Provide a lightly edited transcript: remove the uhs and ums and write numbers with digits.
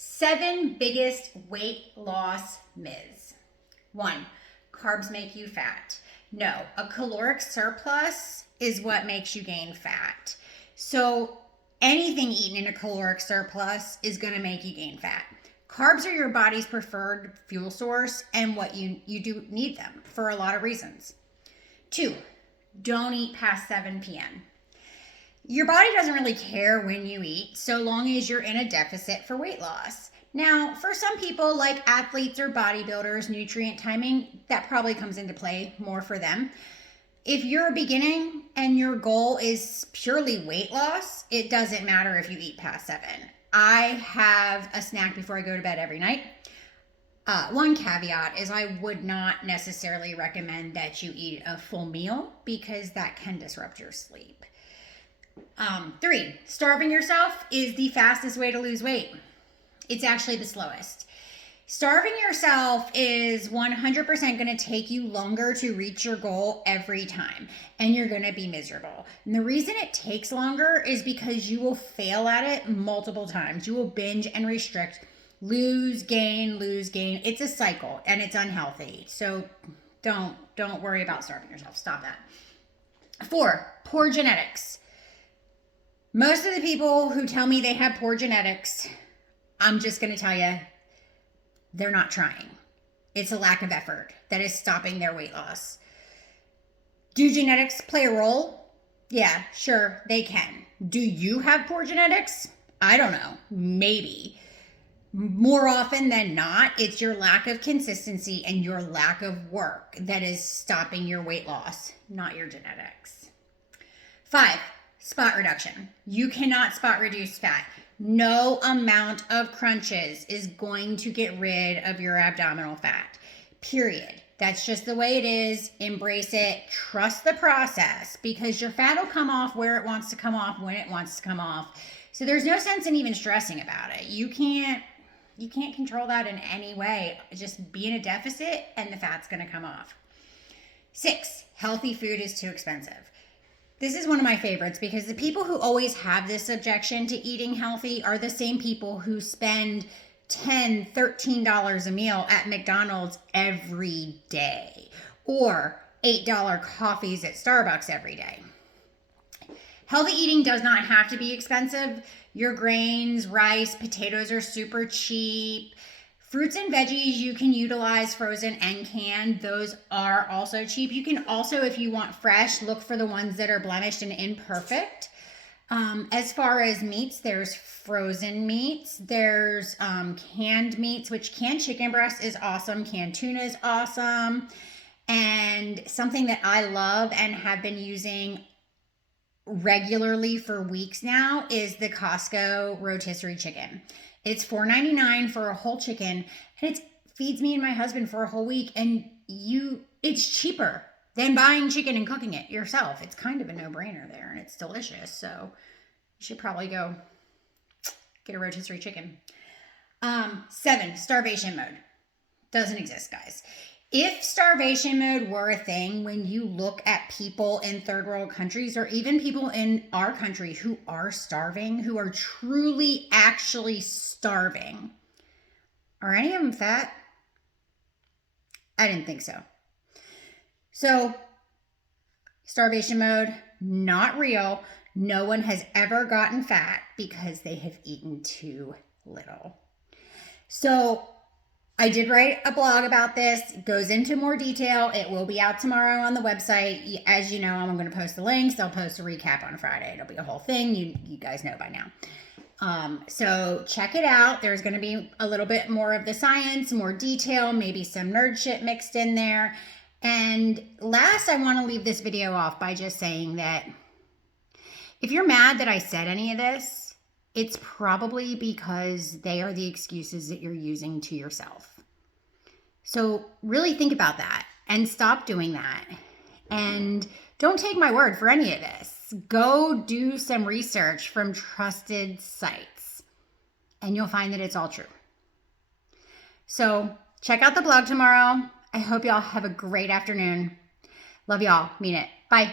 7 biggest weight loss myths. 1, carbs make you fat. No, a caloric surplus is what makes you gain fat. So anything eaten in a caloric surplus is going to make you gain fat. Carbs are your body's preferred fuel source, and what you do need them for a lot of reasons. 2, don't eat past 7 p.m. Your body doesn't really care when you eat so long as you're in a deficit for weight loss. Now, for some people like athletes or bodybuilders, nutrient timing, that probably comes into play more for them. If you're beginning and your goal is purely weight loss, it doesn't matter if you eat past 7. I have a snack before I go to bed every night. One caveat is I would not necessarily recommend that you eat a full meal because that can disrupt your sleep. 3, starving yourself is the fastest way to lose weight. It's actually the slowest. Starving yourself is 100% going to take you longer to reach your goal every time, and you're going to be miserable. And the reason it takes longer is because you will fail at it multiple times. You will binge and restrict, lose, gain. It's a cycle, and it's unhealthy. So don't worry about starving yourself. Stop that. 4, poor genetics. Most of the people who tell me they have poor genetics, I'm just going to tell you, they're not trying. It's a lack of effort that is stopping their weight loss. Do genetics play a role? Yeah, sure, they can. Do you have poor genetics? I don't know. Maybe. More often than not, it's your lack of consistency and your lack of work that is stopping your weight loss, not your genetics. 5, spot reduction. You cannot spot reduce fat. No amount of crunches is going to get rid of your abdominal fat, period. That's just the way it is. Embrace it. Trust the process because your fat will come off where it wants to come off when it wants to come off. So there's no sense in even stressing about it. You can't control that in any way. Just be in a deficit and the fat's going to come off. 6, healthy food is too expensive. This is one of my favorites because the people who always have this objection to eating healthy are the same people who spend $10, $13 a meal at McDonald's every day or $8 coffees at Starbucks every day. Healthy eating does not have to be expensive. Your grains, rice, potatoes are super cheap. Fruits and veggies you can utilize frozen and canned. Those are also cheap. You can also, if you want fresh, look for the ones that are blemished and imperfect. As far as meats, there's frozen meats. There's canned meats, which canned chicken breast is awesome. Canned tuna is awesome. And something that I love and have been using regularly for weeks now is the Costco rotisserie chicken. It's $4.99 for a whole chicken, and it feeds me and my husband for a whole week, and it's cheaper than buying chicken and cooking it yourself. It's kind of a no-brainer there, and it's delicious, so you should probably go get a rotisserie chicken. 7, starvation mode. Doesn't exist, guys. If starvation mode were a thing, when you look at people in third world countries or even people in our country who are starving, who are truly actually starving, are any of them fat? I didn't think so. So, starvation mode, not real. No one has ever gotten fat because they have eaten too little. So, I did write a blog about this. It goes into more detail. It will be out tomorrow on the website. As you know, I'm going to post the links. I'll post a recap on Friday. It'll be a whole thing. You guys know by now. So check it out. There's going to be a little bit more of the science, more detail, maybe some nerd shit mixed in there. And last, I want to leave this video off by just saying that if you're mad that I said any of this, it's probably because they are the excuses that you're using to yourself. So really think about that and stop doing that. And don't take my word for any of this. Go do some research from trusted sites and you'll find that it's all true. So check out the blog tomorrow. I hope y'all have a great afternoon. Love y'all. Mean it. Bye.